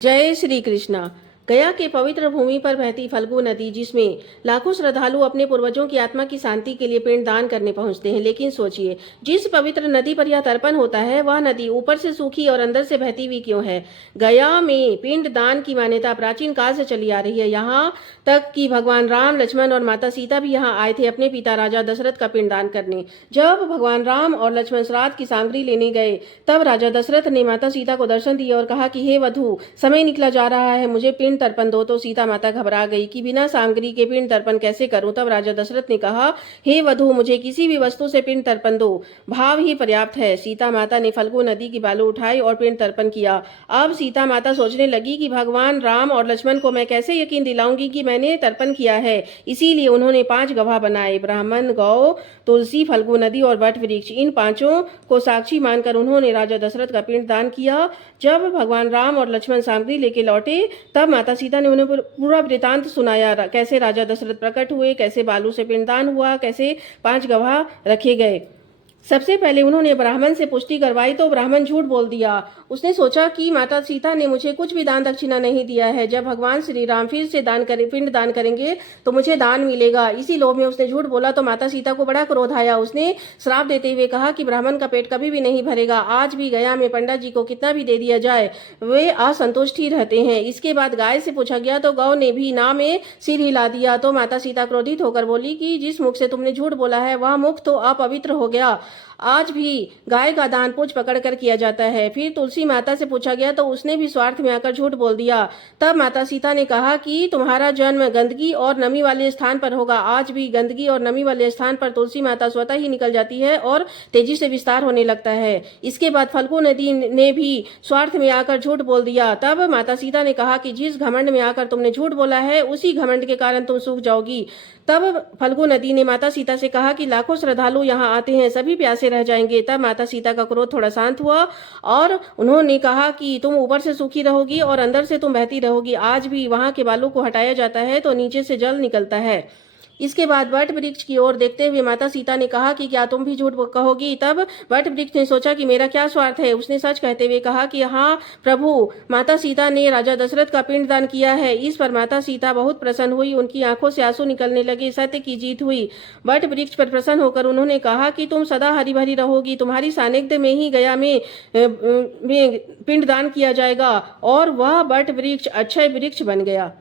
जय श्री कृष्णा। गया के पवित्र भूमि पर बहती फल्गु नदी, जिसमें लाखों श्रद्धालु अपने पूर्वजों की आत्मा की शांति के लिए पिंड दान करने पहुंचते हैं। लेकिन सोचिए, जिस पवित्र नदी पर यह तर्पण होता है, वह नदी ऊपर से सूखी और अंदर से बहती हुई क्यों है? गया में पिंड दान की मान्यता प्राचीन काल से चली आ रही है। यहाँ तक कि भगवान राम, लक्ष्मण और माता सीता भी यहाँ आए थे अपने पिता राजा दशरथ का पिंड दान करने। जब भगवान राम और लक्ष्मण श्राद्ध की सामग्री लेने गए, तब राजा दशरथ ने माता सीता को दर्शन दिए और कहा कि हे वधू, समय निकला जा रहा है, मुझे पिंड तर्पण दो। तो सीता माता घबरा गई कि बिना सामग्री के पिंड तर्पण कैसे करूं। तब राजा दशरथ ने कहा, हे वधू, मुझे किसी भी वस्तु से पिंड तर्पण दो, भाव ही पर्याप्त है। सीता माता ने फल्गु नदी की बालू उठाई और पिंड तर्पण किया। अब सीता माता सोचने लगी कि भगवान राम और लक्ष्मण को मैं कैसे यकीन दिलाऊंगी कि मैंने तर्पण किया है। इसीलिए उन्होंने 5 गवाह बनाए, ब्राह्मण, गौ, तुलसी, फल्गु नदी और वट वृक्ष। इन 5 को साक्षी मानकर उन्होंने राजा दशरथ का पिंड दान किया। जब भगवान राम और लक्ष्मण सामग्री लेके लौटे, तब माता सीता ने उन्हें पूरा वृतांत सुनाया, कैसे राजा दशरथ प्रकट हुए, कैसे बालू से पिंडदान हुआ, कैसे 5 गवाह रखे गए। सबसे पहले उन्होंने ब्राह्मण से पुष्टि करवाई, तो ब्राह्मण झूठ बोल दिया। उसने सोचा कि माता सीता ने मुझे कुछ भी दान दक्षिणा नहीं दिया है, जब भगवान श्री राम फिर से पिंड दान करेंगे तो मुझे दान मिलेगा। इसी लोभ में उसने झूठ बोला। तो माता सीता को बड़ा क्रोध आया। उसने श्राप देते हुए कहा कि ब्राह्मण का पेट कभी भी नहीं भरेगा। आज भी गया में पंडित जी को कितना भी दे दिया जाए, वे असंतुष्ट ही रहते हैं। इसके बाद गाय से पूछा गया, तो गौ ने भी ना में सिर हिला दिया। तो माता सीता क्रोधित होकर बोली कि जिस मुख से तुमने झूठ बोला है, वह मुख तो अपवित्र हो गया। आज भी गाय का दान पूछ पकड़ कर किया जाता है। फिर तुलसी माता से पूछा गया, तो उसने भी स्वार्थ में आकर झूठ बोल दिया। तब माता सीता ने कहा कि तुम्हारा जन्म गंदगी और नमी वाले स्थान पर होगा। आज भी गंदगी और नमी वाले स्थान पर तुलसी माता स्वतः ही निकल जाती है और तेजी से विस्तार होने लगता है। इसके बाद फल्गु नदी ने भी स्वार्थ में आकर झूठ बोल दिया। तब माता सीता ने कहा कि जिस घमंड में आकर तुमने झूठ बोला है, उसी घमंड के कारण तुम सूख जाओगी। तब फल्गु नदी ने माता सीता से कहा कि लाखों श्रद्धालु यहाँ आते हैं, सभी प्यासे रह जाएंगे। तब माता सीता का क्रोध थोड़ा शांत हुआ और उन्होंने कहा कि तुम ऊपर से सूखी रहोगी और अंदर से तुम बहती रहोगी। आज भी वहां के बालू को हटाया जाता है तो नीचे से जल निकलता है। इसके बाद वट वृक्ष की ओर देखते हुए माता सीता ने कहा कि क्या तुम भी झूठ कहोगी? तब वट वृक्ष ने सोचा कि मेरा क्या स्वार्थ है। उसने सच कहते हुए कहा कि हाँ प्रभु, माता सीता ने राजा दशरथ का पिंड दान किया है। इस पर माता सीता बहुत प्रसन्न हुई, उनकी आंखों से आंसू निकलने लगे। सत्य की जीत हुई। वट वृक्ष पर प्रसन्न होकर उन्होंने कहा कि तुम सदा हरी भरी रहोगी, तुम्हारी सानिध्य में ही गया में पिंड दान किया जाएगा। और वह वट वृक्ष अक्षय वृक्ष बन गया।